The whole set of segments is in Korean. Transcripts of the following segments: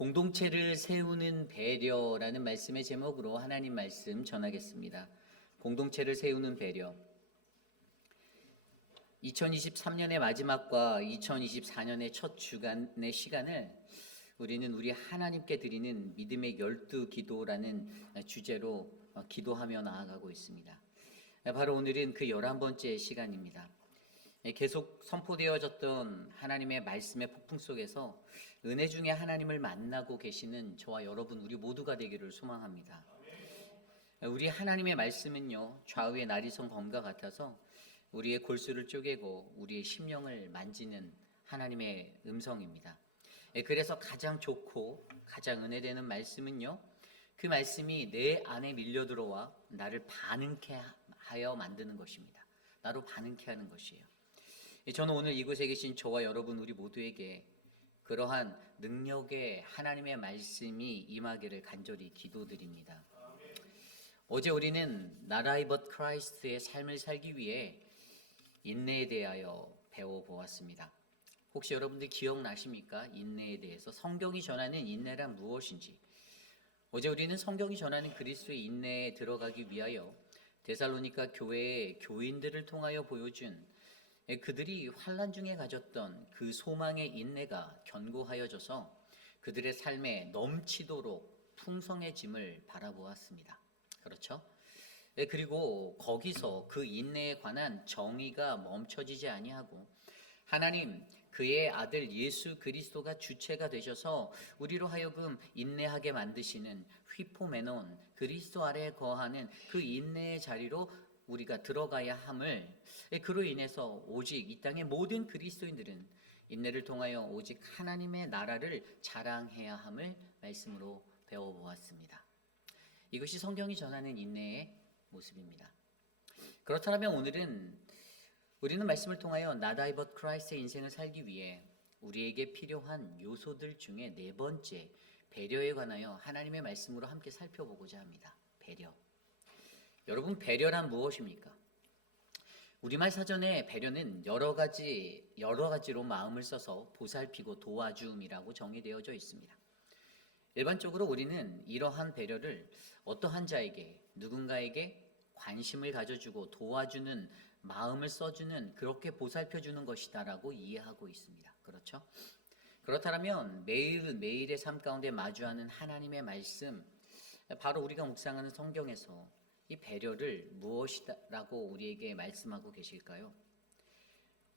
공동체를 세우는 배려라는 말씀의 제목으로 하나님 말씀 전하겠습니다. 공동체를 세우는 배려. 2023년의 마지막과 2024년의 첫 주간의 시간을 우리는 우리 하나님께 드리는 믿음의 12기도라는 주제로 기도하며 나아가고 있습니다. 바로 오늘은 그 11번째 시간입니다. 계속 선포되어졌던 하나님의 말씀의 폭풍 속에서 은혜 중에 하나님을 만나고 계시는 저와 여러분 우리 모두가 되기를 소망합니다. 우리 하나님의 말씀은요, 좌우의 나리선 검과 같아서 우리의 골수를 쪼개고 우리의 심령을 만지는 하나님의 음성입니다. 그래서 가장 좋고 가장 은혜되는 말씀은요, 그 말씀이 내 안에 밀려 들어와 나를 반응케 하여 만드는 것입니다. 나로 반응케 하는 것이에요. 저는 오늘 이곳에 계신 저와 여러분 우리 모두에게 그러한 능력의 하나님의 말씀이 임하기를 간절히 기도드립니다. 어제 우리는 나라이 벗 크라이스트의 삶을 살기 위해 인내에 대하여 배워보았습니다. 혹시 여러분들 기억나십니까? 인내에 대해서 성경이 전하는 인내란 무엇인지. 어제 우리는 성경이 전하는 그리스도의 인내에 들어가기 위하여 데살로니가 교회의 교인들을 통하여 보여준 그들이 환난 중에 가졌던 그 소망의 인내가 견고하여져서 그들의 삶에 넘치도록 풍성해짐을 바라보았습니다. 그렇죠? 그리고 거기서 그 인내에 관한 정의가 멈춰지지 아니하고 하나님 그의 아들 예수 그리스도가 주체가 되셔서 우리로 하여금 인내하게 만드시는 휘포메논 그리스도 아래에 거하는 그 인내의 자리로 우리가 들어가야 함을, 그로 인해서 오직 이 땅의 모든 그리스도인들은 인내를 통하여 오직 하나님의 나라를 자랑해야 함을 말씀으로 배워보았습니다. 이것이 성경이 전하는 인내의 모습입니다. 그렇다면 오늘은 우리는 말씀을 통하여 나다이 벗 크라이스트의 인생을 살기 위해 우리에게 필요한 요소들 중에 네 번째, 배려에 관하여 하나님의 말씀으로 함께 살펴보고자 합니다. 배려. 여러분, 배려란 무엇입니까? 우리말 사전에 배려는 여러 가지로 마음을 써서 보살피고 도와줌이라고 정의되어져 있습니다. 일반적으로 우리는 이러한 배려를 어떠한 자에게, 누군가에게 관심을 가져주고 도와주는 마음을 써주는, 그렇게 보살펴주는 것이다라고 이해하고 있습니다. 그렇죠? 그렇다면 매일의 삶 가운데 마주하는 하나님의 말씀, 바로 우리가 묵상하는 성경에서 이 배려를 무엇이라고 우리에게 말씀하고 계실까요?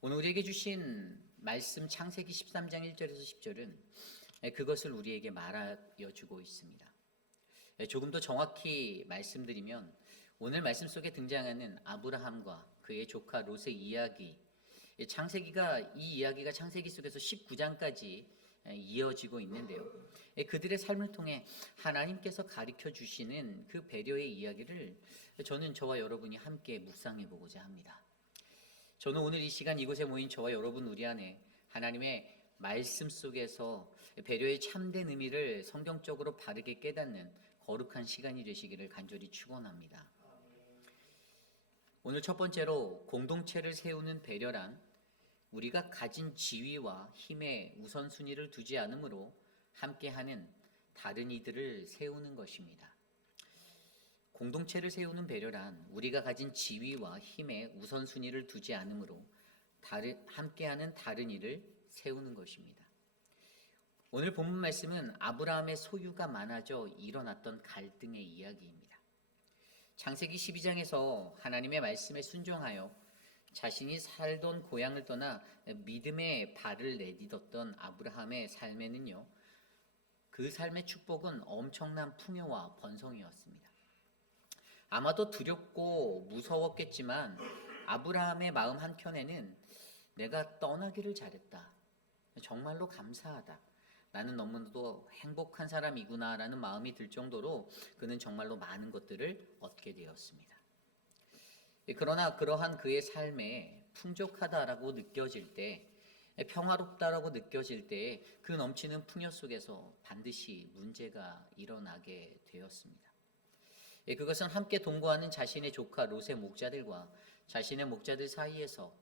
오늘 우리에게 주신 말씀 창세기 13장 1절에서 10절은 그것을 우리에게 말하여 주고 있습니다. 조금 더 정확히 말씀드리면 오늘 말씀 속에 등장하는 아브라함과 그의 조카 롯의 이야기, 이 이야기가 창세기 속에서 19장까지 이어지고 있는데요. 그들의 삶을 통해 하나님께서 가르쳐 주시는 그 배려의 이야기를 저는 저와 여러분이 함께 묵상해 보고자 합니다. 저는 오늘 이 시간 이곳에 모인 저와 여러분 우리 안에 하나님의 말씀 속에서 배려의 참된 의미를 성경적으로 바르게 깨닫는 거룩한 시간이 되시기를 간절히 축원합니다. 오늘 첫 번째로 공동체를 세우는 배려란 우리가 가진 지위와 힘에 우선순위를 두지 않으므로 함께하는 다른 이들을 세우는 것입니다. 공동체를 세우는 배려란 우리가 가진 지위와 힘에 우선순위를 두지 않으므로 함께하는 다른 이를 세우는 것입니다. 오늘 본문 말씀은 아브라함의 소유가 많아져 일어났던 갈등의 이야기입니다. 창세기 12장에서 하나님의 말씀에 순종하여 자신이 살던 고향을 떠나 믿음의 발을 내딛었던 아브라함의 삶에는요, 그 삶의 축복은 엄청난 풍요와 번성이었습니다. 아마도 두렵고 무서웠겠지만 아브라함의 마음 한켠에는 내가 떠나기를 잘했다, 정말로 감사하다, 나는 너무나도 행복한 사람이구나라는 마음이 들 정도로 그는 정말로 많은 것들을 얻게 되었습니다. 그러나 그러한 그의 삶에 풍족하다라고 느껴질 때, 평화롭다라고 느껴질 때 그 넘치는 풍요 속에서 반드시 문제가 일어나게 되었습니다. 그것은 함께 동거하는 자신의 조카 롯의 목자들과 자신의 목자들 사이에서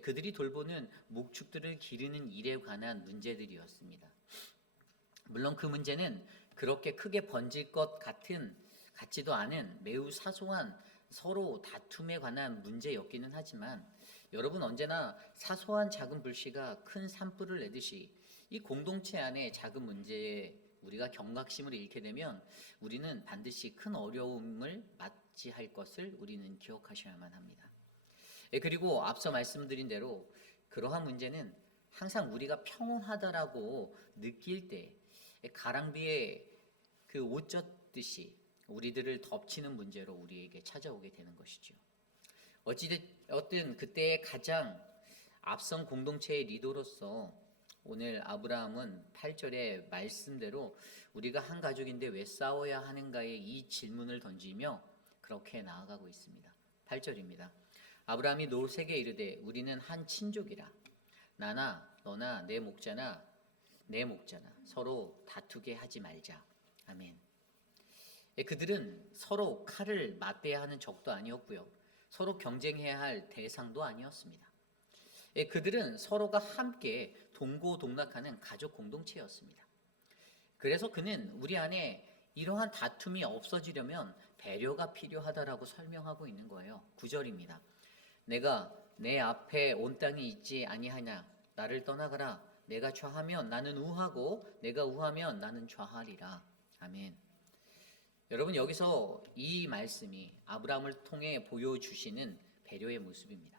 그들이 돌보는 목축들을 기르는 일에 관한 문제들이었습니다. 물론 그 문제는 그렇게 크게 번질 것 같지도 않은 매우 사소한 서로 다툼에 관한 문제였기는 하지만 여러분, 언제나 사소한 작은 불씨가 큰 산불을 내듯이 이 공동체 안에 작은 문제에 우리가 경각심을 잃게 되면 우리는 반드시 큰 어려움을 맞이할 것을 우리는 기억하셔야만 합니다. 그리고 앞서 말씀드린 대로 그러한 문제는 항상 우리가 평온하다라고 느낄 때 가랑비에 그 옷 젖듯이 우리들을 덮치는 문제로 우리에게 찾아오게 되는 것이죠. 어찌됐든 그때의 가장 앞선 공동체의 리더로서 오늘 아브라함은 8절의 말씀대로 우리가 한 가족인데 왜 싸워야 하는가의 이 질문을 던지며 그렇게 나아가고 있습니다. 8절입니다. 아브라함이 롯에게 이르되 우리는 한 친족이라 나나 너나 내 목자나 내 목자나 서로 다투게 하지 말자. 아멘. 그들은 서로 칼을 맞대야 하는 적도 아니었고요. 서로 경쟁해야 할 대상도 아니었습니다. 그들은 서로가 함께 동고동락하는 가족 공동체였습니다. 그래서 그는 우리 안에 이러한 다툼이 없어지려면 배려가 필요하다라고 설명하고 있는 거예요. 9절입니다. 내가 내 앞에 온 땅이 있지 아니하냐 나를 떠나가라. 내가 좌하면 나는 우하고 내가 우하면 나는 좌하리라. 아멘. 여러분, 여기서 이 말씀이 아브라함을 통해 보여주시는 배려의 모습입니다.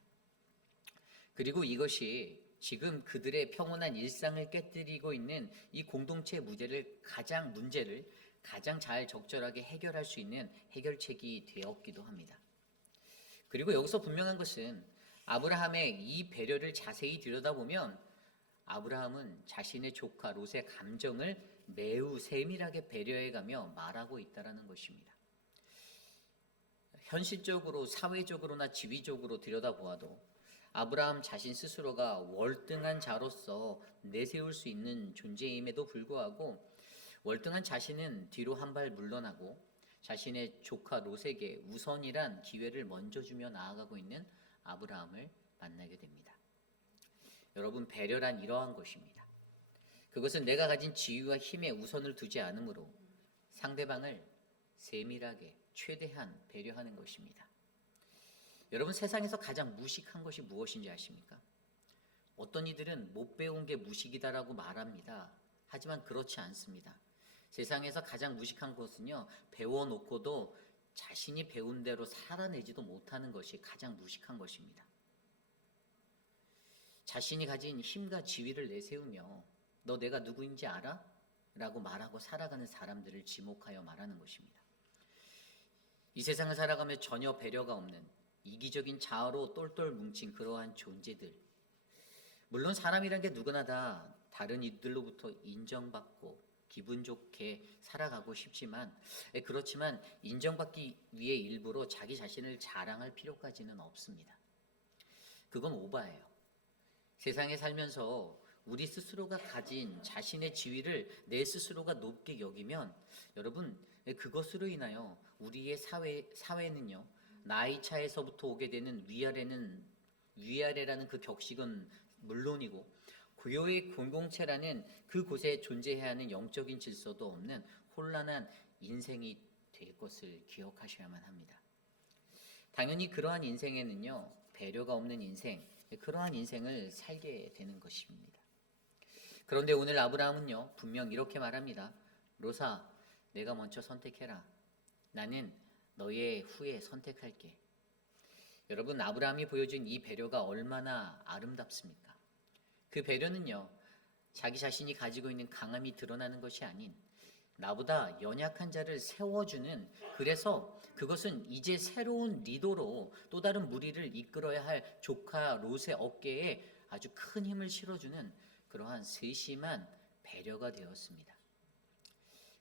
그리고 이것이 지금 그들의 평온한 일상을 깨뜨리고 있는 이 공동체 문제를 가장 잘 적절하게 해결할 수 있는 해결책이 되었기도 합니다. 그리고 여기서 분명한 것은 아브라함의 이 배려를 자세히 들여다보면 아브라함은 자신의 조카 롯의 감정을 매우 세밀하게 배려해가며 말하고 있다는 것입니다. 현실적으로 사회적으로나 지위적으로 들여다보아도 아브라함 자신 스스로가 월등한 자로서 내세울 수 있는 존재임에도 불구하고 월등한 자신은 뒤로 한 발 물러나고 자신의 조카 롯에게 우선이란 기회를 먼저 주며 나아가고 있는 아브라함을 만나게 됩니다. 여러분, 배려란 이러한 것입니다. 그것은 내가 가진 지위와 힘에 우선을 두지 않으므로 상대방을 세밀하게 최대한 배려하는 것입니다. 여러분, 세상에서 가장 무식한 것이 무엇인지 아십니까? 어떤 이들은 못 배운 게 무식이다라고 말합니다. 하지만 그렇지 않습니다. 세상에서 가장 무식한 것은요, 배워놓고도 자신이 배운 대로 살아내지도 못하는 것이 가장 무식한 것입니다. 자신이 가진 힘과 지위를 내세우며 너 내가 누구인지 알아? 라고 말하고 살아가는 사람들을 지목하여 말하는 것입니다. 이 세상을 살아가며 전혀 배려가 없는 이기적인 자아로 똘똘 뭉친 그러한 존재들. 물론 사람이란 게 누구나 다 다른 이들로부터 인정받고 기분 좋게 살아가고 싶지만 그렇지만 인정받기 위해 일부러 자기 자신을 자랑할 필요까지는 없습니다. 그건 오바예요. 세상에 살면서 우리 스스로가 가진 자신의 지위를 내 스스로가 높게 여기면 여러분, 그것으로 인하여 우리의 사회는요, 나이 차에서부터 오게 되는 위아래라는 그 격식은 물론이고 고요의 공동체라는 그곳에 존재해야 하는 영적인 질서도 없는 혼란한 인생이 될 것을 기억하셔야만 합니다. 당연히 그러한 인생에는요, 배려가 없는 인생, 그러한 인생을 살게 되는 것입니다. 그런데 오늘 아브라함은요, 분명 이렇게 말합니다. 롯아, 내가 먼저 선택해라. 나는 너의 후에 선택할게. 여러분, 아브라함이 보여준 이 배려가 얼마나 아름답습니까? 그 배려는요, 자기 자신이 가지고 있는 강함이 드러나는 것이 아닌 나보다 연약한 자를 세워주는, 그래서 그것은 이제 새로운 리더로 또 다른 무리를 이끌어야 할 조카 롯의 어깨에 아주 큰 힘을 실어주는 그러한 세심한 배려가 되었습니다.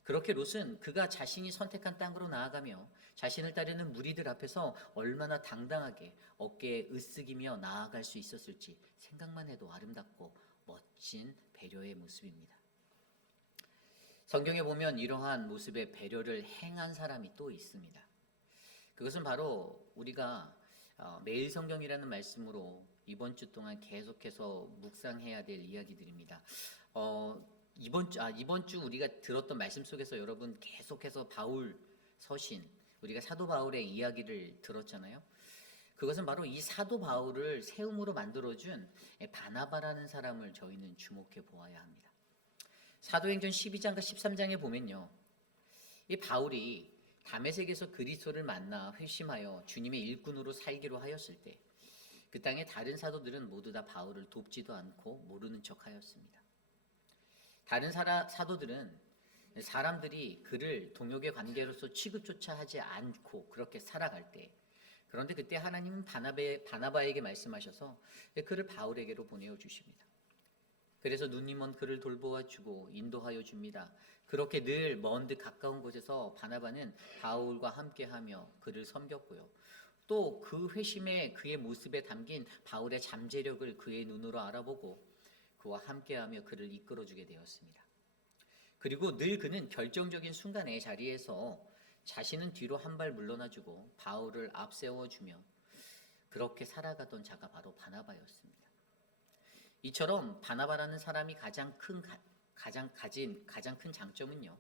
그렇게 롯은 그가 자신이 선택한 땅으로 나아가며 자신을 따르는 무리들 앞에서 얼마나 당당하게 어깨에 으쓱이며 나아갈 수 있었을지 생각만 해도 아름답고 멋진 배려의 모습입니다. 성경에 보면 이러한 모습의 배려를 행한 사람이 또 있습니다. 그것은 바로 우리가 매일 성경이라는 말씀으로 이번 주 동안 계속해서 묵상해야 될 이야기들입니다. 이번 주 우리가 들었던 말씀 속에서 여러분 계속해서 바울 서신, 우리가 사도 바울의 이야기를 들었잖아요. 그것은 바로 이 사도 바울을 세움으로 만들어준 바나바라는 사람을 저희는 주목해 보아야 합니다. 사도행전 12장과 13장에 보면요, 이 바울이 다메섹에서 그리스도를 만나 회심하여 주님의 일꾼으로 살기로 하였을 때 그 땅의 다른 사도들은 모두 다 바울을 돕지도 않고 모르는 척하였습니다. 다른 사도들은 사람들이 그를 동역의 관계로서 취급조차 하지 않고 그렇게 살아갈 때, 그런데 그때 하나님은 바나바에게 말씀하셔서 그를 바울에게로 보내어 주십니다. 그래서 눈이 먼 그를 돌보아 주고 인도하여 줍니다. 그렇게 늘 먼 듯 가까운 곳에서 바나바는 바울과 함께하며 그를 섬겼고요. 또 그 회심에 그의 모습에 담긴 바울의 잠재력을 그의 눈으로 알아보고 그와 함께하며 그를 이끌어주게 되었습니다. 그리고 늘 그는 결정적인 순간의 자리에서 자신은 뒤로 한 발 물러나주고 바울을 앞세워주며 그렇게 살아가던 자가 바로 바나바였습니다. 이처럼 바나바라는 사람이 가장 큰 장점은요,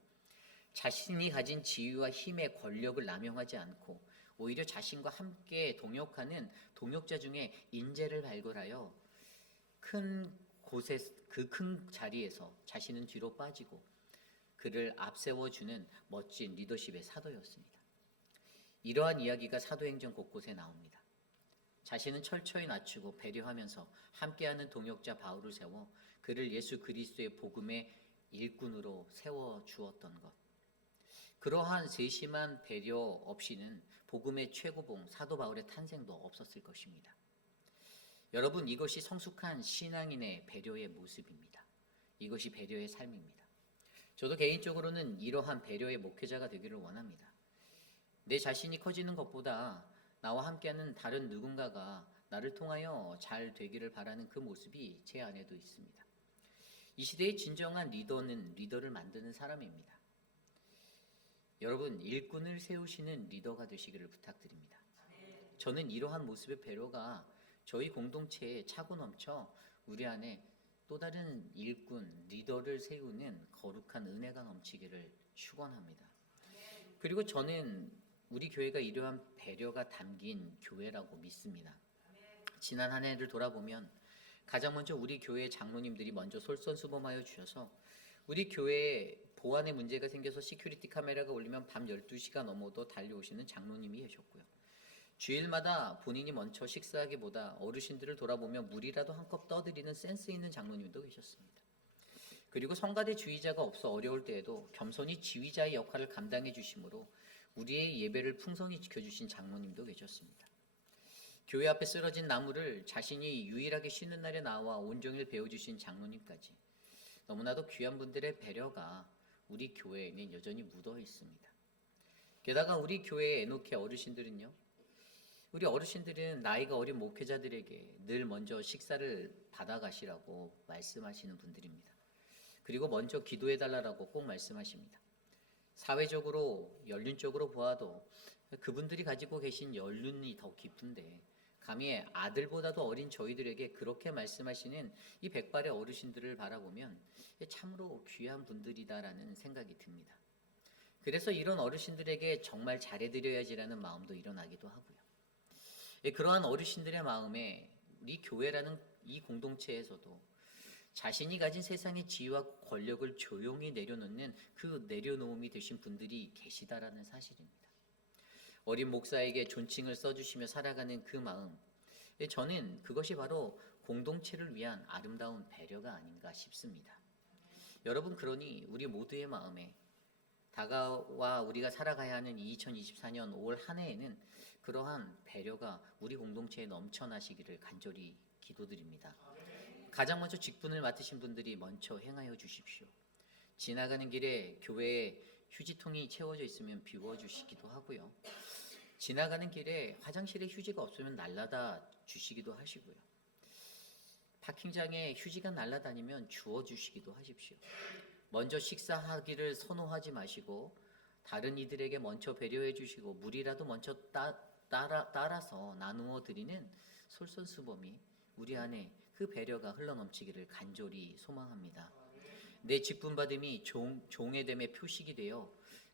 자신이 가진 지위와 힘의 권력을 남용하지 않고 오히려 자신과 함께 동역하는 동역자 중에 인재를 발굴하여 큰 자리에서 자신은 뒤로 빠지고 그를 앞세워주는 멋진 리더십의 사도였습니다. 이러한 이야기가 사도행전 곳곳에 나옵니다. 자신은 철저히 낮추고 배려하면서 함께하는 동역자 바울을 세워 그를 예수 그리스도의 복음의 일꾼으로 세워주었던 것. 그러한 세심한 배려 없이는 복음의 최고봉 사도 바울의 탄생도 없었을 것입니다. 여러분, 이것이 성숙한 신앙인의 배려의 모습입니다. 이것이 배려의 삶입니다. 저도 개인적으로는 이러한 배려의 목회자가 되기를 원합니다. 내 자신이 커지는 것보다 나와 함께하는 다른 누군가가 나를 통하여 잘 되기를 바라는 그 모습이 제 안에도 있습니다. 이 시대의 진정한 리더는 리더를 만드는 사람입니다. 여러분, 일꾼을 세우시는 리더가 되시기를 부탁드립니다. 저는 이러한 모습의 배려가 저희 공동체에 차고 넘쳐 우리 안에 또 다른 일꾼, 리더를 세우는 거룩한 은혜가 넘치기를 축원합니다. 그리고 저는 우리 교회가 이러한 배려가 담긴 교회라고 믿습니다. 지난 한 해를 돌아보면 가장 먼저 우리 교회 장로님들이 먼저 솔선수범하여 주셔서 우리 교회에 보안에 문제가 생겨서 시큐리티 카메라가 울리면 밤 12시가 넘어도 달려오시는 장로님이 계셨고요. 주일마다 본인이 먼저 식사하기보다 어르신들을 돌아보며 물이라도 한 컵 떠드리는 센스 있는 장로님도 계셨습니다. 그리고 성가대 주의자가 없어 어려울 때에도 겸손히 지휘자의 역할을 감당해 주심으로 우리의 예배를 풍성히 지켜주신 장로님도 계셨습니다. 교회 앞에 쓰러진 나무를 자신이 유일하게 쉬는 날에 나와 온종일 배워주신 장로님까지 너무나도 귀한 분들의 배려가 우리 교회에는 여전히 묻어 있습니다. 게다가 우리 교회의 에노케 어르신들은요, 우리 어르신들은 나이가 어린 목회자들에게 늘 먼저 식사를 받아가시라고 말씀하시는 분들입니다. 그리고 먼저 기도해달라고 꼭 말씀하십니다. 사회적으로 연륜적으로 보아도 그분들이 가지고 계신 연륜이 더 깊은데 감히 아들보다도 어린 저희들에게 그렇게 말씀하시는 이 백발의 어르신들을 바라보면 참으로 귀한 분들이다라는 생각이 듭니다. 그래서 이런 어르신들에게 정말 잘해드려야지라는 마음도 일어나기도 하고요. 그러한 어르신들의 마음에 우리 교회라는 이 공동체에서도 자신이 가진 세상의 지위와 권력을 조용히 내려놓는 그 내려놓음이 되신 분들이 계시다라는 사실입니다. 어린 목사에게 존칭을 써주시며 살아가는 그 마음, 저는 그것이 바로 공동체를 위한 아름다운 배려가 아닌가 싶습니다. 여러분, 그러니 우리 모두의 마음에 다가와 우리가 살아가야 하는 2024년 5월 한 해에는 그러한 배려가 우리 공동체에 넘쳐나시기를 간절히 기도드립니다. 가장 먼저 직분을 맡으신 분들이 먼저 행하여 주십시오. 지나가는 길에 교회에 휴지통이 채워져 있으면 비워주시기도 하고요. 지나가는 길에 화장실에 휴지가 없으면 날라다 주시기도 하시고요. 파킹장에 휴지가 날아다니면 주워주시기도 하십시오. 먼저 식사하기를 선호하지 마시고 다른 이들에게 먼저 배려해 주시고 물이라도 먼저 따라서 나누어 드리는 솔선수범이 우리 안에 그 배려가 흘러넘치기를 간절히 소망합니다. 내 직분받음이 종의 됨의 표식이 되어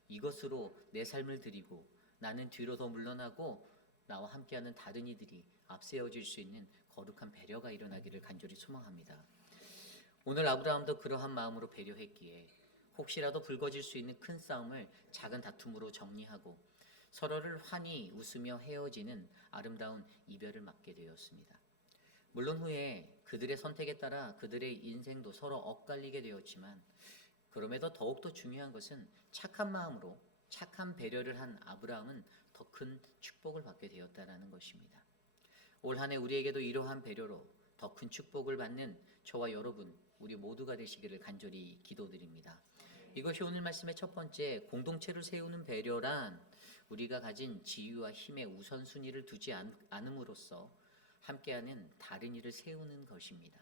이것으로 내 삶을 드리고 나는 뒤로 더 물러나고 나와 함께하는 다른 이들이 앞세워질 수 있는 거룩한 배려가 일어나기를 간절히 소망합니다. 오늘 아브라함도 그러한 마음으로 배려했기에 혹시라도 불거질 수 있는 큰 싸움을 작은 다툼으로 정리하고 서로를 환히 웃으며 헤어지는 아름다운 이별을 맞게 되었습니다. 물론 후에 그들의 선택에 따라 그들의 인생도 서로 엇갈리게 되었지만 그럼에도 더욱더 중요한 것은 착한 마음으로 착한 배려를 한 아브라함은 더 큰 축복을 받게 되었다는 것입니다. 올 한 해 우리에게도 이러한 배려로 더 큰 축복을 받는 저와 여러분 우리 모두가 되시기를 간절히 기도드립니다. 이것이 오늘 말씀의 첫 번째, 공동체를 세우는 배려란 우리가 가진 지위와 힘의 우선순위를 두지 않음으로써 함께하는 다른 이를 세우는 것입니다.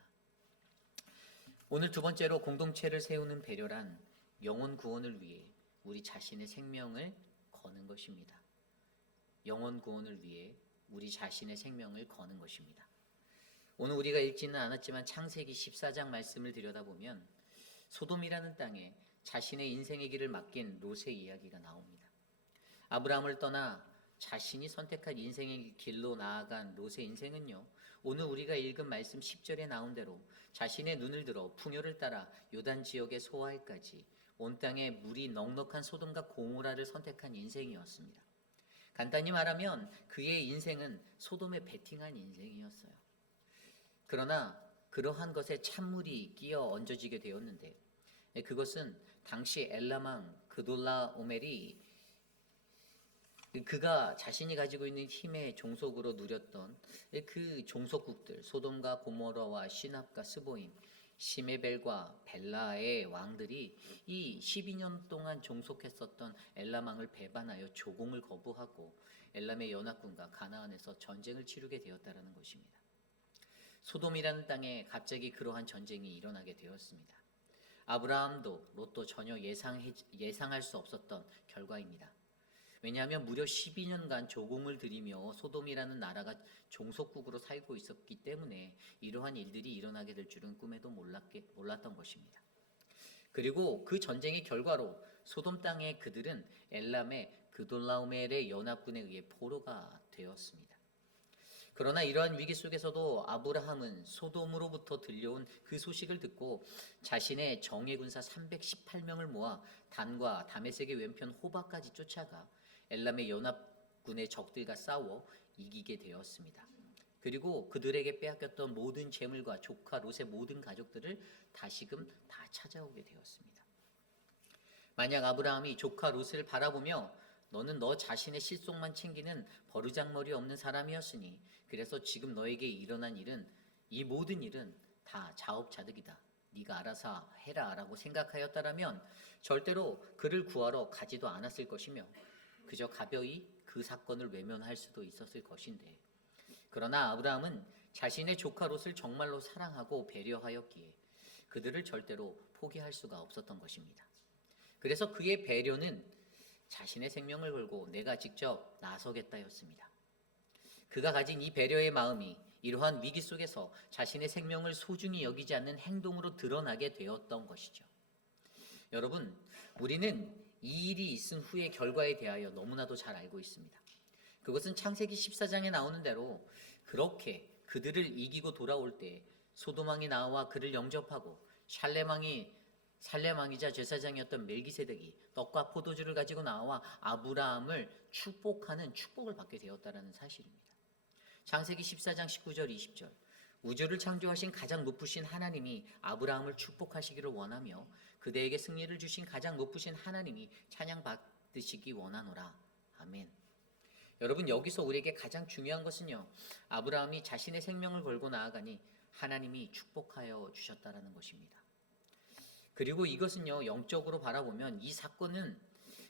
오늘 두 번째로 공동체를 세우는 배려란 영혼 구원을 위해 우리 자신의 생명을 거는 것입니다. 영혼 구원을 위해 우리 자신의 생명을 거는 것입니다. 오늘 우리가 읽지는 않았지만 창세기 14장 말씀을 들여다보면 소돔이라는 땅에 자신의 인생의 길을 맡긴 롯의 이야기가 나옵니다. 아브라함을 떠나 자신이 선택한 인생의 길로 나아간 롯의 인생은요, 오늘 우리가 읽은 말씀 10절에 나온 대로 자신의 눈을 들어 풍요를 따라 요단 지역의 소알까지 온 땅에 물이 넉넉한 소돔과 고모라를 선택한 인생이었습니다. 간단히 말하면 그의 인생은 소돔에 베팅한 인생이었어요. 그러나 그러한 것에 찬물이 끼어 얹어지게 되었는데 그것은 당시 엘람왕 그돌라오멜이 그가 자신이 가지고 있는 힘의 종속으로 누렸던 그 종속국들 소돔과 고모라와 시납과 스보임, 시메벨과 벨라의 왕들이 이 12년 동안 종속했었던 엘람 왕을 배반하여 조공을 거부하고 엘람의 연합군과 가나안에서 전쟁을 치르게 되었다는 것입니다. 소돔이라는 땅에 갑자기 그러한 전쟁이 일어나게 되었습니다. 아브라함도 롯도 전혀 예상할 수 없었던 결과입니다. 왜냐하면 무려 12년간 조공을 들이며 소돔이라는 나라가 종속국으로 살고 있었기 때문에 이러한 일들이 일어나게 될 줄은 꿈에도 몰랐던 것입니다. 그리고 그 전쟁의 결과로 소돔 땅의 그들은 엘람의 그돌라오멜의 연합군에 의해 포로가 되었습니다. 그러나 이러한 위기 속에서도 아브라함은 소돔으로부터 들려온 그 소식을 듣고 자신의 정예 군사 318명을 모아 단과 다메섹의 왼편 호바까지 쫓아가 엘람의 연합군의 적들과 싸워 이기게 되었습니다. 그리고 그들에게 빼앗겼던 모든 재물과 조카 롯의 모든 가족들을 다시금 다 찾아오게 되었습니다. 만약 아브라함이 조카 롯을 바라보며 너는 너 자신의 실속만 챙기는 버르장머리 없는 사람이었으니 그래서 지금 너에게 일어난 일은 이 모든 일은 다 자업자득이다. 네가 알아서 해라 라고 생각하였다라면 절대로 그를 구하러 가지도 않았을 것이며 그저 가벼이 그 사건을 외면할 수도 있었을 것인데 그러나 아브라함은 자신의 조카 롯을 정말로 사랑하고 배려하였기에 그들을 절대로 포기할 수가 없었던 것입니다. 그래서 그의 배려는 자신의 생명을 걸고 내가 직접 나서겠다였습니다. 그가 가진 이 배려의 마음이 이러한 위기 속에서 자신의 생명을 소중히 여기지 않는 행동으로 드러나게 되었던 것이죠. 여러분, 우리는 이 일이 있은 후의 결과에 대하여 너무나도 잘 알고 있습니다. 그것은 창세기 14장에 나오는 대로 그렇게 그들을 이기고 돌아올 때 소돔 왕이 나와 그를 영접하고 살렘 왕이자 제사장이었던 멜기세덱이 떡과 포도주를 가지고 나와 아브라함을 축복하는 축복을 받게 되었다는 사실입니다. 창세기 14장 19절 20절 우주를 창조하신 가장 높으신 하나님이 아브라함을 축복하시기를 원하며 그대에게 승리를 주신 가장 높으신 하나님이 찬양받으시기 원하노라. 아멘. 여러분, 여기서 우리에게 가장 중요한 것은요, 아브라함이 자신의 생명을 걸고 나아가니 하나님이 축복하여 주셨다라는 것입니다. 그리고 이것은요, 영적으로 바라보면 이 사건은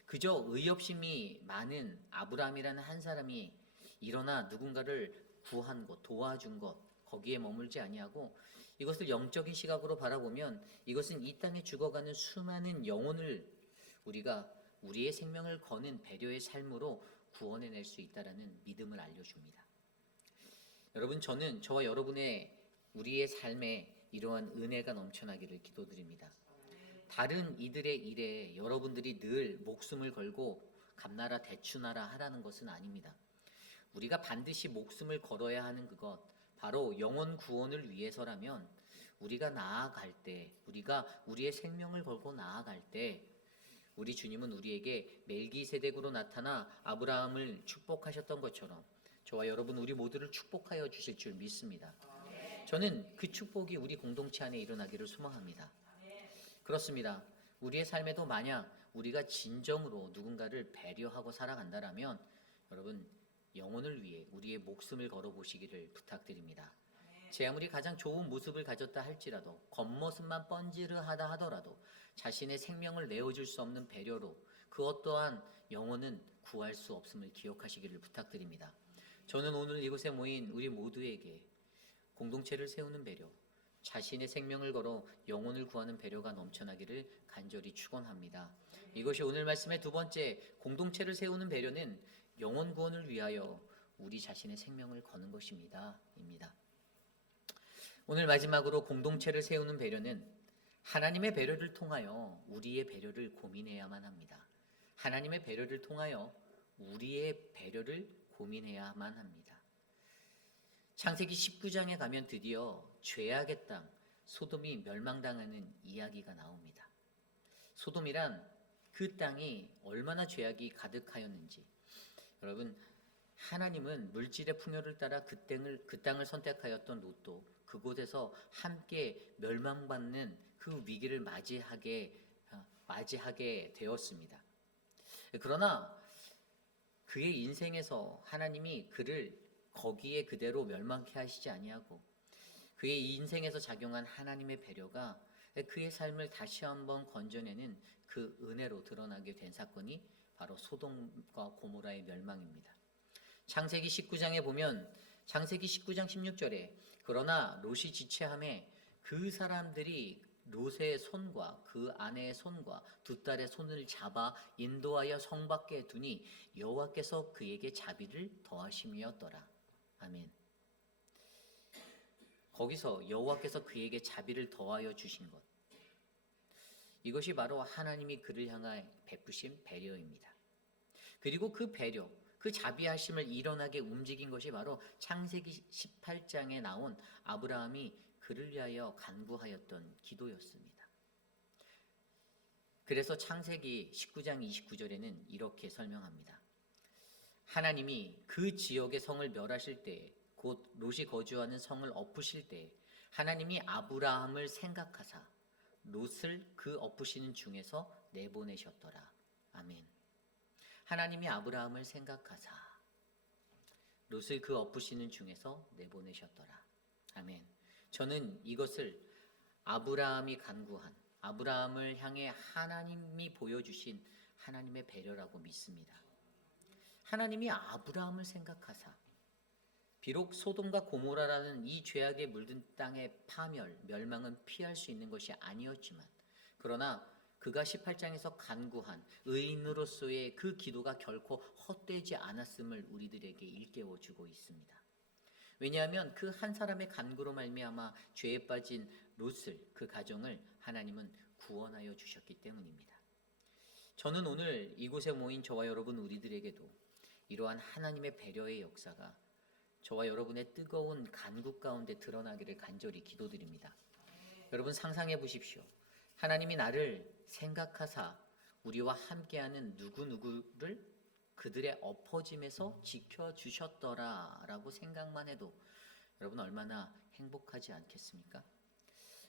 그저 의협심이 많은 아브라함이라는 한 사람이 일어나 누군가를 구한 것, 도와준 것, 거기에 머물지 아니하고 이것을 영적인 시각으로 바라보면 이것은 이 땅에 죽어가는 수많은 영혼을 우리가 우리의 생명을 거는 배려의 삶으로 구원해낼 수 있다라는 믿음을 알려줍니다. 여러분, 저는 저와 여러분의 우리의 삶에 이러한 은혜가 넘쳐나기를 기도드립니다. 다른 이들의 일에 여러분들이 늘 목숨을 걸고 감나라 대추나라 하라는 것은 아닙니다. 우리가 반드시 목숨을 걸어야 하는 그것, 바로 영혼 구원을 위해서라면 우리가 나아갈 때, 우리가 우리의 생명을 걸고 나아갈 때 우리 주님은 우리에게 멜기세덱으로 나타나 아브라함을 축복하셨던 것처럼 저와 여러분 우리 모두를 축복하여 주실 줄 믿습니다. 저는 그 축복이 우리 공동체 안에 일어나기를 소망합니다. 그렇습니다. 우리의 삶에도 만약 우리가 진정으로 누군가를 배려하고 살아간다라면 여러분 영혼을 위해 우리의 목숨을 걸어보시기를 부탁드립니다. 제 아무리 가장 좋은 모습을 가졌다 할지라도 겉모습만 번지르하다 하더라도 자신의 생명을 내어줄 수 없는 배려로 그 어떠한 영혼은 구할 수 없음을 기억하시기를 부탁드립니다. 저는 오늘 이곳에 모인 우리 모두에게 공동체를 세우는 배려, 자신의 생명을 걸어 영혼을 구하는 배려가 넘쳐나기를 간절히 축원합니다. 이것이 오늘 말씀의 두 번째, 공동체를 세우는 배려는 영혼 구원을 위하여 우리 자신의 생명을 거는 것입니다. 입니다. 오늘 마지막으로 공동체를 세우는 배려는 하나님의 배려를 통하여 우리의 배려를 고민해야만 합니다. 하나님의 배려를 통하여 우리의 배려를 고민해야만 합니다. 창세기 19장에 가면 드디어 죄악의 땅 소돔이 멸망당하는 이야기가 나옵니다. 소돔이란 그 땅이 얼마나 죄악이 가득하였는지, 여러분 하나님은 물질의 풍요를 따라 그 땅을 선택하였던 롯도 그곳에서 함께 멸망받는 그 위기를 맞이하게 되었습니다. 그러나 그의 인생에서 하나님이 그를 거기에 그대로 멸망케 하시지 아니하고 그의 인생에서 작용한 하나님의 배려가 그의 삶을 다시 한번 건져내는 그 은혜로 드러나게 된 사건이 바로 소돔과 고모라의 멸망입니다. 창세기 19장에 보면 창세기 19장 16절에 그러나 롯이 지체함에 그 사람들이 롯의 손과 그 아내의 손과 두 딸의 손을 잡아 인도하여 성 밖에 두니 여호와께서 그에게 자비를 더하심이었더라. 아멘. 거기서 여호와께서 그에게 자비를 더하여 주신 것, 이것이 바로 하나님이 그를 향해 베푸신 배려입니다. 그리고 그 배려, 그 자비하심을 일어나게 움직인 것이 바로 창세기 18장에 나온 아브라함이 그를 위하여 간구하였던 기도였습니다. 그래서 창세기 19장 29절에는 이렇게 설명합니다. 하나님이 그 지역의 성을 멸하실 때, 곧 롯이 거주하는 성을 엎으실 때 하나님이 아브라함을 생각하사 롯을 그 엎으시는 중에서 내보내셨더라. 아멘. 하나님이 아브라함을 생각하사 롯을 그 엎으시는 중에서 내보내셨더라. 아멘. 저는 이것을 아브라함이 간구한, 아브라함을 향해 하나님이 보여주신 하나님의 배려라고 믿습니다. 하나님이 아브라함을 생각하사 비록 소돔과 고모라라는 이 죄악에 물든 땅의 파멸, 멸망은 피할 수 있는 것이 아니었지만 그러나 그가 18장에서 간구한 의인으로서의 그 기도가 결코 헛되지 않았음을 우리들에게 일깨워 주고 있습니다. 왜냐하면 그 한 사람의 간구로 말미암아 죄에 빠진 롯을, 그 가정을 하나님은 구원하여 주셨기 때문입니다. 저는 오늘 이곳에 모인 저와 여러분 우리들에게도 이러한 하나님의 배려의 역사가 저와 여러분의 뜨거운 간구 가운데 드러나기를 간절히 기도드립니다. 여러분 상상해 보십시오. 하나님이 나를 생각하사 우리와 함께하는 누구누구를 그들의 엎어짐에서 지켜주셨더라 라고 생각만 해도 여러분 얼마나 행복하지 않겠습니까?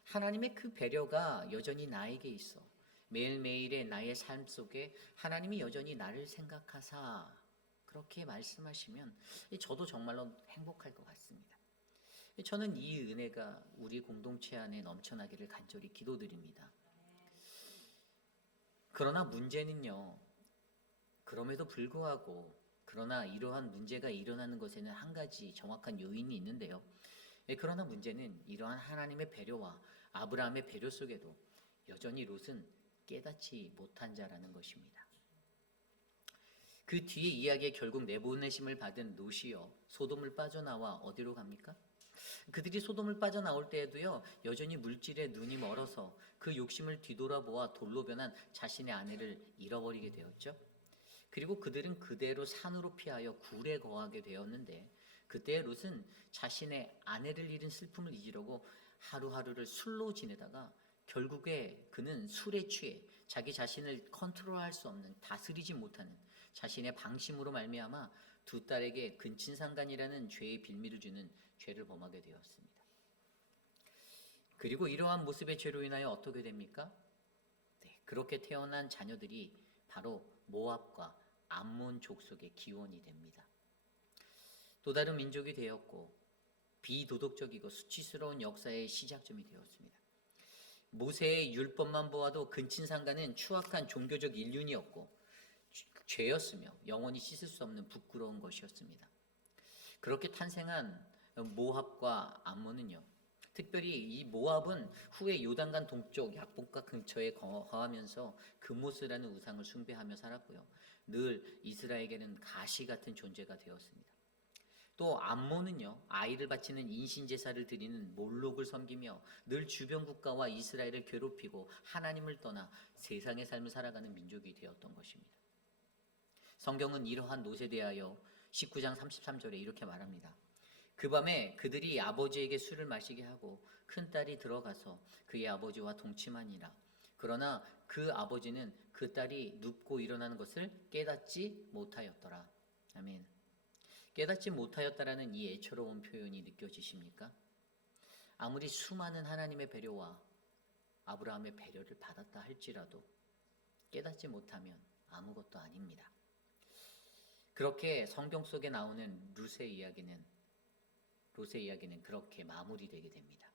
하나님의 그 배려가 여전히 나에게 있어 매일매일의 나의 삶 속에 하나님이 여전히 나를 생각하사 그렇게 말씀하시면 저도 정말로 행복할 것 같습니다. 저는 이 은혜가 우리 공동체 안에 넘쳐나기를 간절히 기도드립니다. 그러나 문제는요, 그럼에도 불구하고 그러나 이러한 문제가 일어나는 것에는 한 가지 정확한 요인이 있는데요. 그러나 문제는 이러한 하나님의 배려와 아브라함의 배려 속에도 여전히 롯은 깨닫지 못한 자라는 것입니다. 그 뒤에 이야기에 결국 내보내심을 받은 롯이요 소돔을 빠져나와 어디로 갑니까? 그들이 소돔을 빠져나올 때에도요, 여전히 물질에 눈이 멀어서 그 욕심을 뒤돌아보아 돌로 변한 자신의 아내를 잃어버리게 되었죠. 그리고 그들은 그대로 산으로 피하여 굴에 거하게 되었는데, 그때 롯은 자신의 아내를 잃은 슬픔을 잊으려고 하루하루를 술로 지내다가 결국에 그는 술에 취해 자기 자신을 컨트롤할 수 없는, 다스리지 못하는 자신의 방심으로 말미암아 두 딸에게 근친상간이라는 죄의 빌미를 주는 죄를 범하게 되었습니다. 그리고 이러한 모습의 죄로 인하여 어떻게 됩니까? 네, 그렇게 태어난 자녀들이 바로 모압과 암몬 족속의 기원이 됩니다. 또 다른 민족이 되었고 비도덕적이고 수치스러운 역사의 시작점이 되었습니다. 모세의 율법만 보아도 근친상간은 추악한 종교적 일륜이었고 죄였으며 영원히 씻을 수 없는 부끄러운 것이었습니다. 그렇게 탄생한 모압과 암몬은요, 특별히 이 모압은 후에 요단강 동쪽 약복과 근처에 거하면서 금모스라는 우상을 숭배하며 살았고요. 늘 이스라엘에게는 가시 같은 존재가 되었습니다. 또 암몬은요, 아이를 바치는 인신제사를 드리는 몰록을 섬기며 늘 주변 국가와 이스라엘을 괴롭히고 하나님을 떠나 세상의 삶을 살아가는 민족이 되었던 것입니다. 성경은 이러한 롯에 대하여 19장 33절에 이렇게 말합니다. 그 밤에 그들이 아버지에게 술을 마시게 하고 큰딸이 들어가서 그의 아버지와 동침하니라. 그러나 그 아버지는 그 딸이 눕고 일어나는 것을 깨닫지 못하였더라. 아멘. 깨닫지 못하였다라는 이 애처로운 표현이 느껴지십니까? 아무리 수많은 하나님의 배려와 아브라함의 배려를 받았다 할지라도 깨닫지 못하면 아무것도 아닙니다. 그렇게 성경 속에 나오는 롯의 이야기는 그렇게 마무리되게 됩니다.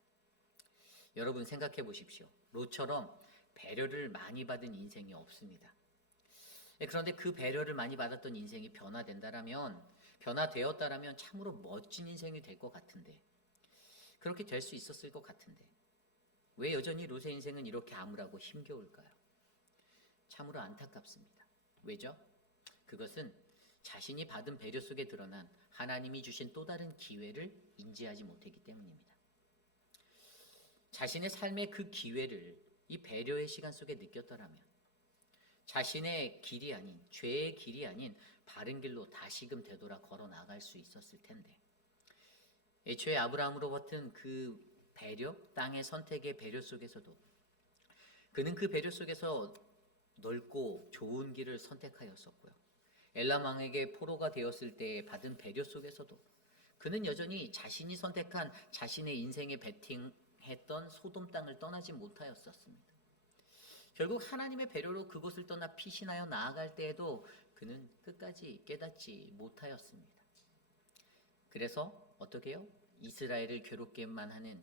여러분 생각해 보십시오. 롯처럼 배려를 많이 받은 인생이 없습니다. 그런데 그 배려를 많이 받았던 인생이 변화되었다라면 참으로 멋진 인생이 될 것 같은데, 그렇게 될 수 있었을 것 같은데 왜 여전히 롯의 인생은 이렇게 암울하고 힘겨울까요? 참으로 안타깝습니다. 왜죠? 그것은 자신이 받은 배려 속에 드러난 하나님이 주신 또 다른 기회를 인지하지 못했기 때문입니다. 자신의 삶의 그 기회를 이 배려의 시간 속에 느꼈더라면 자신의 길이 아닌, 죄의 길이 아닌 바른 길로 다시금 되돌아 걸어 나갈 수 있었을 텐데, 애초에 아브라함으로부터 그 배려, 땅의 선택의 배려 속에서도 그는 그 배려 속에서 넓고 좋은 길을 선택하였었고요. 엘람 왕에게 포로가 되었을 때 받은 배려 속에서도 그는 여전히 자신이 선택한 자신의 인생에 베팅했던 소돔 땅을 떠나지 못하였었습니다. 결국 하나님의 배려로 그곳을 떠나 피신하여 나아갈 때에도 그는 끝까지 깨닫지 못하였습니다. 그래서 어떻게 해요? 이스라엘을 괴롭게만 하는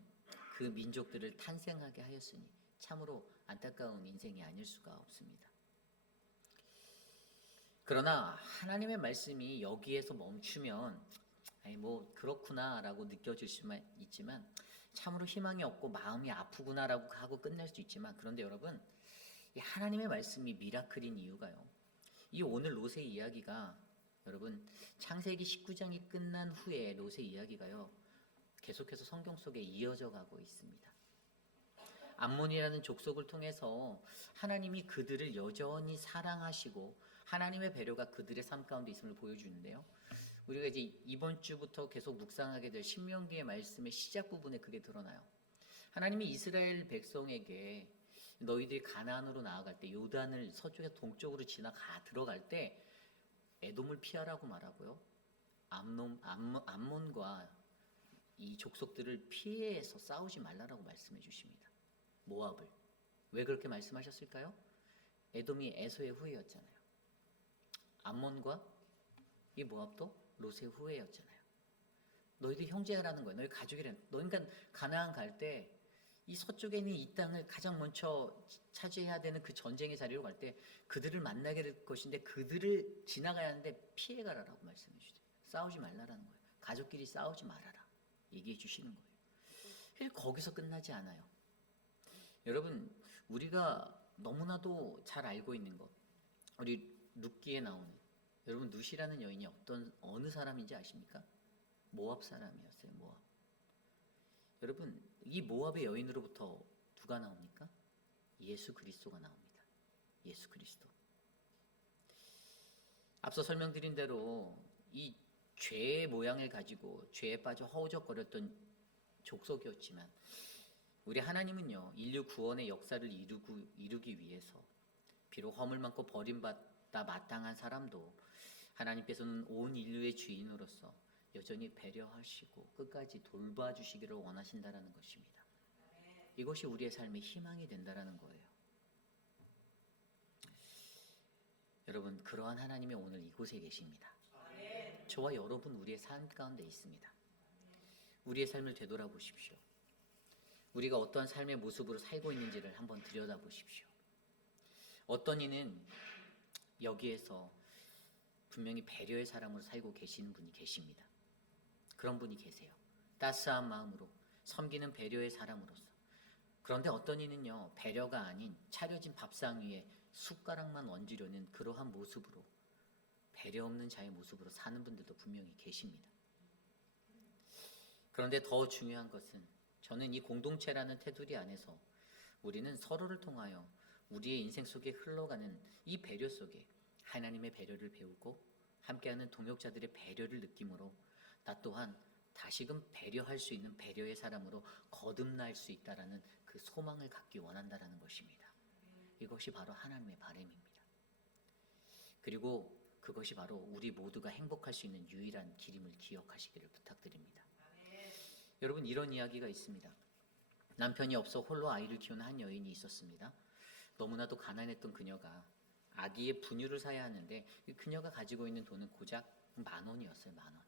그 민족들을 탄생하게 하였으니 참으로 안타까운 인생이 아닐 수가 없습니다. 그러나 하나님의 말씀이 여기에서 멈추면 뭐 그렇구나 라고 느껴질 수만 있지만, 참으로 희망이 없고 마음이 아프구나 라고 하고 끝낼 수 있지만, 그런데 여러분, 이 하나님의 말씀이 미라클인 이유가요, 이 오늘 롯의 이야기가, 여러분 창세기 19장이 끝난 후에 롯의 이야기가요 계속해서 성경 속에 이어져 가고 있습니다. 암몬이라는 족속을 통해서 하나님이 그들을 여전히 사랑하시고 하나님의 배려가 그들의 삶 가운데 있음을 보여주는데요. 우리가 이제 이번 주부터 계속 묵상하게 될 신명기의 말씀의 시작 부분에 그게 드러나요. 하나님이 이스라엘 백성에게 너희들이 가나안으로 나아갈 때 요단을 서쪽에서 동쪽으로 들어갈 때 에돔을 피하라고 말하고요. 암몬과 이 족속들을 피해서 싸우지 말라라고 말씀해 주십니다. 모압을. 왜 그렇게 말씀하셨을까요? 에돔이 에서의 후예였잖아요. 암몬과 이 모압도 롯의 후예였잖아요. 너희들 형제라는 거예요. 너희 가족이라는 거예요. 너희가 가나안 갈 때 이 서쪽에 있는 이 땅을 가장 먼저 차지해야 되는 그 전쟁의 자리로 갈 때 그들을 만나게 될 것인데 그들을 지나가야 하는데 피해 가라라고 말씀해 주세요. 싸우지 말라라는 거예요. 가족끼리 싸우지 말아라 얘기해 주시는 거예요. 거기서 끝나지 않아요. 여러분, 우리가 너무나도 잘 알고 있는 것, 우리 룻기에 나오는, 여러분 룻이라는 여인이 어느 사람인지 아십니까? 모압 사람이었어요. 모압. 여러분, 이 모압의 여인으로부터 누가 나옵니까? 예수 그리스도가 나옵니다. 예수 그리스도. 앞서 설명드린 대로 이 죄의 모양을 가지고 죄에 빠져 허우적거렸던 족속이었지만 우리 하나님은요, 인류 구원의 역사를 이루기 위해서 비록 허물 많고 버림받다 마땅한 사람도 하나님께서는 온 인류의 주인으로서 여전히 배려하시고 끝까지 돌봐주시기를 원하신다라는 것입니다. 이것이 우리의 삶의 희망이 된다라는 거예요. 여러분, 그러한 하나님이 오늘 이곳에 계십니다. 저와 여러분 우리의 삶 가운데 있습니다. 우리의 삶을 되돌아보십시오. 우리가 어떠한 삶의 모습으로 살고 있는지를 한번 들여다보십시오. 어떤 이는 여기에서 분명히 배려의 사람으로 살고 계시는 분이 계십니다. 그런 분이 계세요. 따스한 마음으로 섬기는 배려의 사람으로서. 그런데 어떤 이는요, 배려가 아닌 차려진 밥상 위에 숟가락만 얹으려는 그러한 모습으로, 배려 없는 자의 모습으로 사는 분들도 분명히 계십니다. 그런데 더 중요한 것은 저는 이 공동체라는 테두리 안에서 우리는 서로를 통하여 우리의 인생 속에 흘러가는 이 배려 속에 하나님의 배려를 배우고 함께하는 동역자들의 배려를 느낌으로 나 또한 다시금 배려할 수 있는 배려의 사람으로 거듭날 수 있다라는 그 소망을 갖기 원한다라는 것입니다. 이것이 바로 하나님의 바람입니다. 그리고 그것이 바로 우리 모두가 행복할 수 있는 유일한 길임을 기억하시기를 부탁드립니다. 여러분, 이런 이야기가 있습니다. 남편이 없어 홀로 아이를 키우는 한 여인이 있었습니다. 너무나도 가난했던 그녀가 아기의 분유를 사야 하는데 그녀가 가지고 있는 돈은 고작 10,000원이었어요. 10,000원.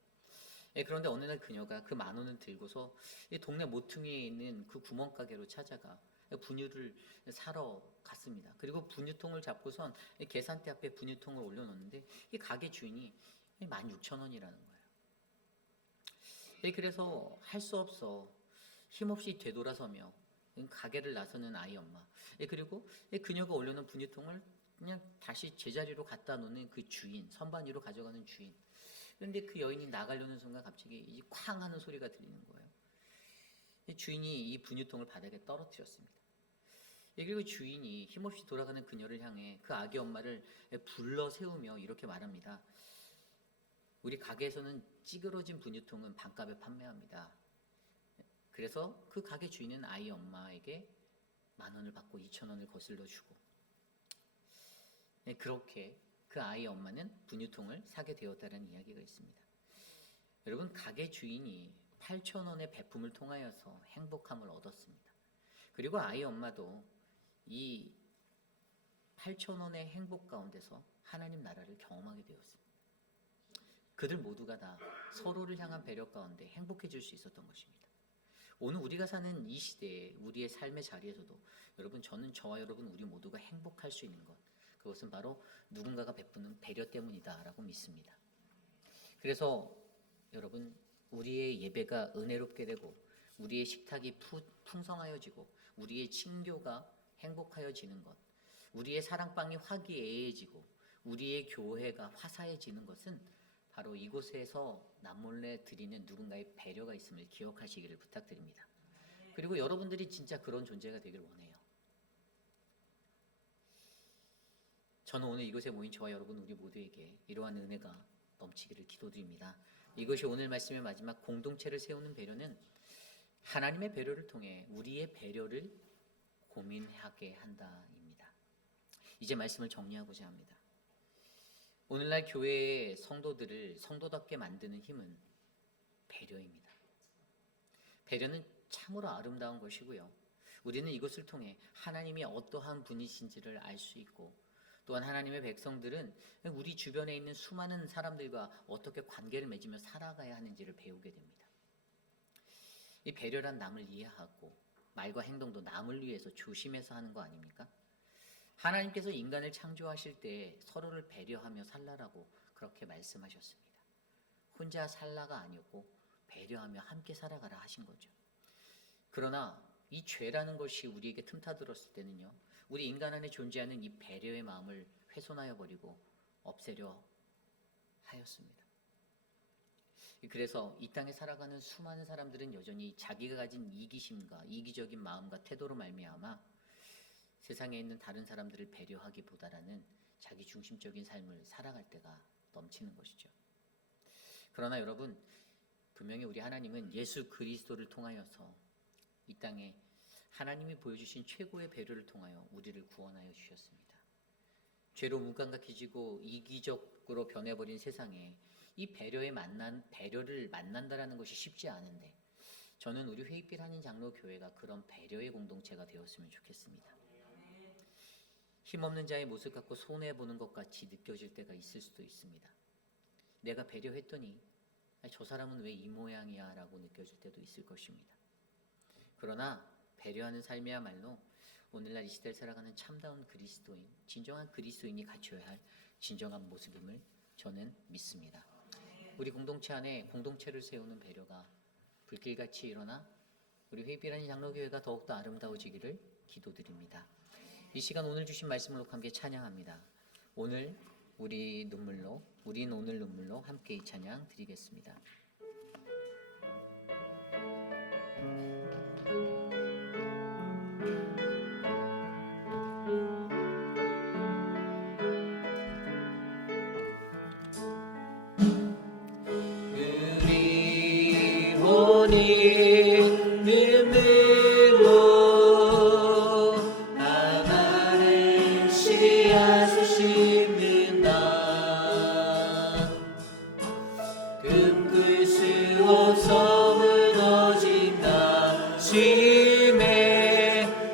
그런데 어느 날 그녀가 그 10,000원을 들고서 이 동네 모퉁이에 있는 그 구멍가게로 찾아가 분유를 사러 갔습니다. 그리고 분유통을 잡고선 계산대 앞에 분유통을 올려놓는데 이 가게 주인이 16,000원이라는 거예요. 그래서 할 수 없어 힘없이 되돌아서며 가게를 나서는 아이 엄마, 그리고 그녀가 올려놓은 분유통을 그냥 다시 제자리로 갖다 놓는 그 주인, 선반 위로 가져가는 주인. 그런데 그 여인이 나가려는 순간 갑자기 이 쾅 하는 소리가 들리는 거예요. 주인이 이 분유통을 바닥에 떨어뜨렸습니다. 그리고 주인이 힘없이 돌아가는 그녀를 향해 그 아기 엄마를 불러 세우며 이렇게 말합니다. 우리 가게에서는 찌그러진 분유통은 반값에 판매합니다. 그래서 그 가게 주인은 아이 엄마에게 10,000원을 받고 2,000원을 거슬러 주고, 그렇게 그 아이 엄마는 분유통을 사게 되었다는 이야기가 있습니다. 여러분, 가게 주인이 8,000원의 베품을 통하여서 행복함을 얻었습니다. 그리고 아이 엄마도 이 8,000원의 행복 가운데서 하나님 나라를 경험하게 되었습니다. 그들 모두가 다 서로를 향한 배려 가운데 행복해질 수 있었던 것입니다. 오늘 우리가 사는 이 시대에 우리의 삶의 자리에서도 여러분, 저와 여러분 우리 모두가 행복할 수 있는 것, 그것은 바로 누군가가 베푸는 배려 때문이다라고 믿습니다. 그래서 여러분, 우리의 예배가 은혜롭게 되고 우리의 식탁이 풍성하여지고 우리의 친교가 행복하여지는 것, 우리의 사랑방이 화기애애해지고 우리의 교회가 화사해지는 것은 바로 이곳에서 남몰래 드리는 누군가의 배려가 있음을 기억하시기를 부탁드립니다. 그리고 여러분들이 진짜 그런 존재가 되길 원해요. 저는 오늘 이곳에 모인 저와 여러분 우리 모두에게 이러한 은혜가 넘치기를 기도드립니다. 이것이 오늘 말씀의 마지막 공동체를 세우는 배려는 하나님의 배려를 통해 우리의 배려를 고민하게 한다입니다. 이제 말씀을 정리하고자 합니다. 오늘날 교회의 성도들을 성도답게 만드는 힘은 배려입니다. 배려는 참으로 아름다운 것이고요. 우리는 이것을 통해 하나님이 어떠한 분이신지를 알 수 있고, 또한 하나님의 백성들은 우리 주변에 있는 수많은 사람들과 어떻게 관계를 맺으며 살아가야 하는지를 배우게 됩니다. 이 배려란 남을 이해하고 말과 행동도 남을 위해서 조심해서 하는 거 아닙니까? 하나님께서 인간을 창조하실 때 서로를 배려하며 살라라고 그렇게 말씀하셨습니다. 혼자 살라가 아니었고 배려하며 함께 살아가라 하신 거죠. 그러나 이 죄라는 것이 우리에게 틈타들었을 때는요, 우리 인간 안에 존재하는 이 배려의 마음을 훼손하여 버리고 없애려 하였습니다. 그래서 이 땅에 살아가는 수많은 사람들은 여전히 자기가 가진 이기심과 이기적인 마음과 태도로 말미암아 세상에 있는 다른 사람들을 배려하기보다는 자기 중심적인 삶을 살아갈 때가 넘치는 것이죠. 그러나 여러분, 분명히 우리 하나님은 예수 그리스도를 통하여서 이 땅에 하나님이 보여주신 최고의 배려를 통하여 우리를 구원하여 주셨습니다. 죄로 무감각해지고 이기적으로 변해버린 세상에 이 배려를 만난다라는 것이 쉽지 않은데, 저는 우리 회의빛 한인 장로교회가 그런 배려의 공동체가 되었으면 좋겠습니다. 힘없는 자의 모습 갖고 손해보는 것 같이 느껴질 때가 있을 수도 있습니다. 내가 배려했더니 저 사람은 왜 이 모양이야 라고 느껴질 때도 있을 것입니다. 그러나 배려하는 삶이야말로 오늘날 이 시대를 살아가는 참다운 그리스도인, 진정한 그리스도인이 갖춰야 할 진정한 모습임을 저는 믿습니다. 우리 공동체 안에 공동체를 세우는 배려가 불길같이 일어나 우리 회의빛 한인 장로교회가 더욱더 아름다워지기를 기도드립니다. 이 시간 오늘 주신 말씀을 함께 찬양합니다. 우린 오늘 눈물로 함께 이 찬양 드리겠습니다.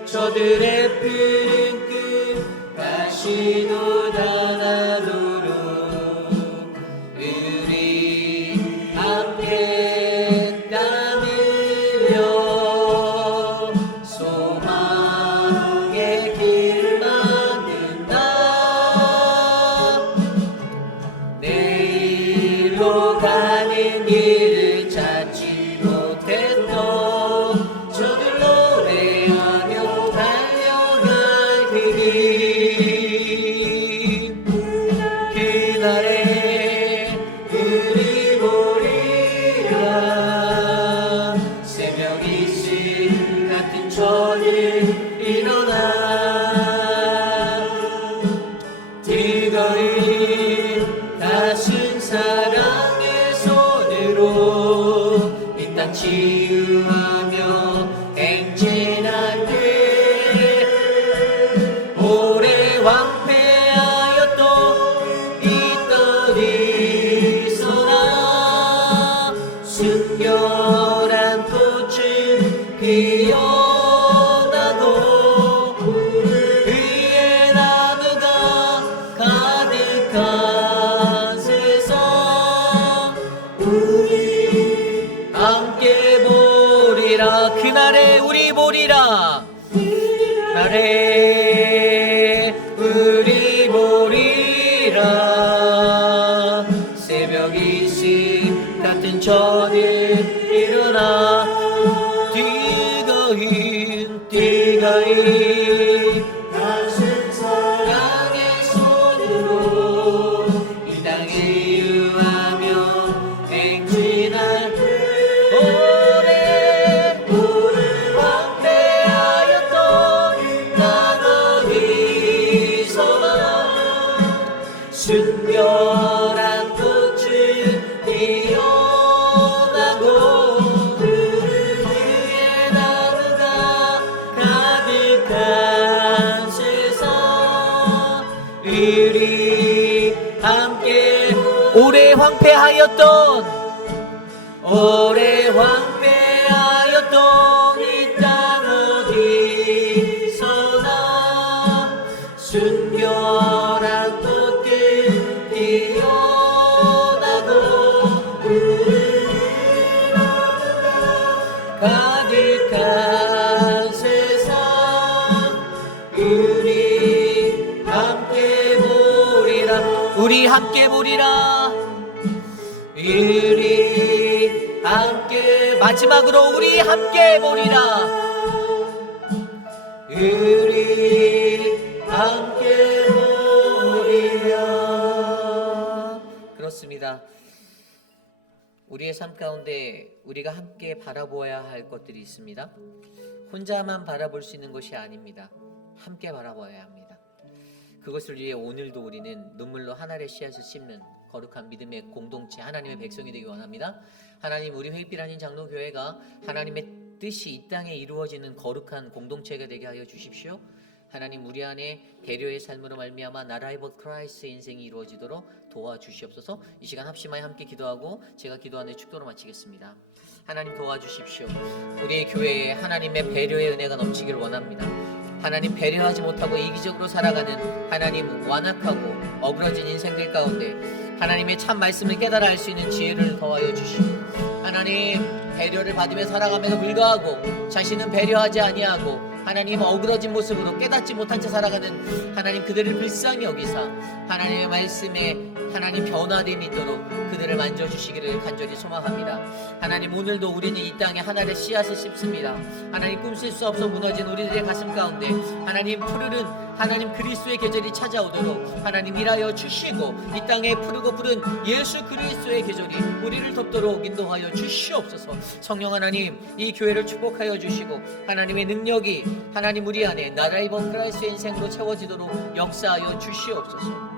저들의 푸른 끝 다시 돋아나도록 우리 함께 땀 흘려 소망의 길을 만든다. 내일로 가는 길을 찾지 못했던 저들 노래하며 달려갈 그 길, 그날에 우리 보리라. 새벽이 신 같은 저들 일어나 뜨거운 다신 사랑의 손으로 이 땅 치유하며 행진할 때 오래 황폐하였던 이 땅이 서나 순결한 꽃은 피어나고 위에 나무가 가득한 세상 우리 함께 보리라. 그날에 우리 보리라. 그날에 우리 보리라. 새벽이 신 같은 저들 일어나 뜨거운 다신 사랑의 손으로 이 땅 치유하며 행진할 때 오래 황폐하였던 땅 어디서나 순결한 꽃을 피어나고 위에 나무가 가득한 세상 우리 함께 오래 황폐하였던 이 땅 어디서나 순결한 꽃들 피어나고 우리 나무가 가득한 세상 우리 함께 보리라. 우리 함께 보리라. 우리 함께 마지막으로 우리 함께 보리라. 우리 함께 보리라. 그렇습니다. 우리의 삶 가운데 우리가 함께 바라보아야 할 것들이 있습니다. 혼자만 바라볼 수 있는 것이 아닙니다. 함께 바라봐야 합니다. 그것을 위해 오늘도 우리는 눈물로 하나의 씨앗을 심는 거룩한 믿음의 공동체, 하나님의 백성이 되기 원합니다. 하나님, 우리 회빛 장로교회가 하나님의 뜻이 이 땅에 이루어지는 거룩한 공동체가 되게 하여 주십시오. 하나님, 우리 안에 배려의 삶으로 말미암아 나라의 벗 크라이스트의 인생이 이루어지도록 도와주시옵소서. 이 시간 합심하여 함께 기도하고 제가 기도하는 축도로 마치겠습니다. 하나님, 도와주십시오. 우리의 교회에 하나님의 배려의 은혜가 넘치기를 원합니다. 하나님, 배려하지 못하고 이기적으로 살아가는 하나님, 완악하고 어그러진 인생들 가운데 하나님의 참 말씀을 깨달아 알 수 있는 지혜를 더하여 주시고, 하나님, 배려를 받으며 살아감에도 불구하고 자신은 배려하지 아니하고 하나님 어그러진 모습으로 깨닫지 못한 채 살아가는 하나님, 그들을 불쌍히 여기사 하나님의 말씀에 하나님 변화됨이 있도록 그들을 만져주시기를 간절히 소망합니다. 하나님, 오늘도 우리는 이 땅에 하나의 씨앗을 심습니다. 하나님, 꿈쓸 수 없어 무너진 우리들의 가슴 가운데 하나님, 푸르른 하나님 그리스도의 계절이 찾아오도록 하나님 일하여 주시고, 이 땅에 푸르고 푸른 예수 그리스도의 계절이 우리를 덮도록 인도하여 주시옵소서. 성령 하나님, 이 교회를 축복하여 주시고 하나님의 능력이 하나님 우리 안에 나라의 벗 크라이스트의 인생으로 채워지도록 역사하여 주시옵소서.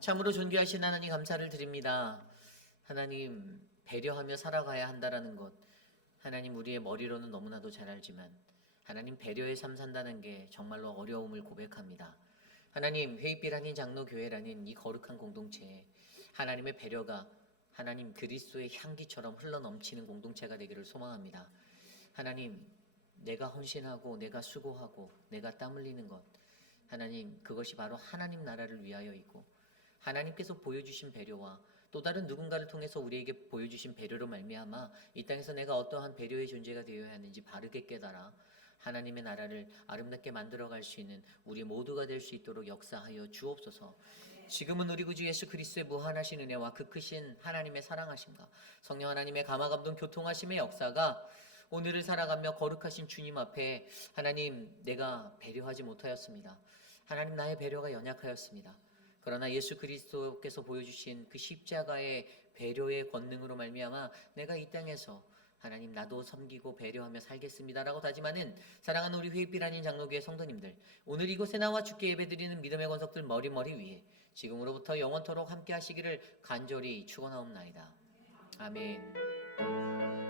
참으로 존귀하신 하나님, 감사를 드립니다. 하나님, 배려하며 살아가야 한다라는 것, 하나님 우리의 머리로는 너무나도 잘 알지만 하나님, 배려의 삶 산다는 게 정말로 어려움을 고백합니다. 하나님, 회빛 장로교회라는 이 거룩한 공동체에 하나님의 배려가 하나님 그리스도의 향기처럼 흘러넘치는 공동체가 되기를 소망합니다. 하나님, 내가 헌신하고 내가 수고하고 내가 땀 흘리는 것, 하나님, 그것이 바로 하나님 나라를 위하여이고 하나님께서 보여주신 배려와 또 다른 누군가를 통해서 우리에게 보여주신 배려로 말미암아 이 땅에서 내가 어떠한 배려의 존재가 되어야 하는지 바르게 깨달아 하나님의 나라를 아름답게 만들어갈 수 있는 우리 모두가 될 수 있도록 역사하여 주옵소서. 지금은 우리 구주 예수 그리스도의 무한하신 은혜와 그 크신 하나님의 사랑하심과 성령 하나님의 감화감동 교통하심의 역사가 오늘을 살아가며 거룩하신 주님 앞에 하나님, 내가 배려하지 못하였습니다. 하나님, 나의 배려가 연약하였습니다. 그러나 예수 그리스도께서 보여주신 그 십자가의 배려의 권능으로 말미암아 내가 이 땅에서 하나님, 나도 섬기고 배려하며 살겠습니다라고 다짐하는 사랑하는 우리 회빛 장로교회 성도님들, 오늘 이곳에 나와 주께 예배드리는 믿음의 권속들 머리 위에 지금으로부터 영원토록 함께 하시기를 간절히 축원하옵나이다. 아멘.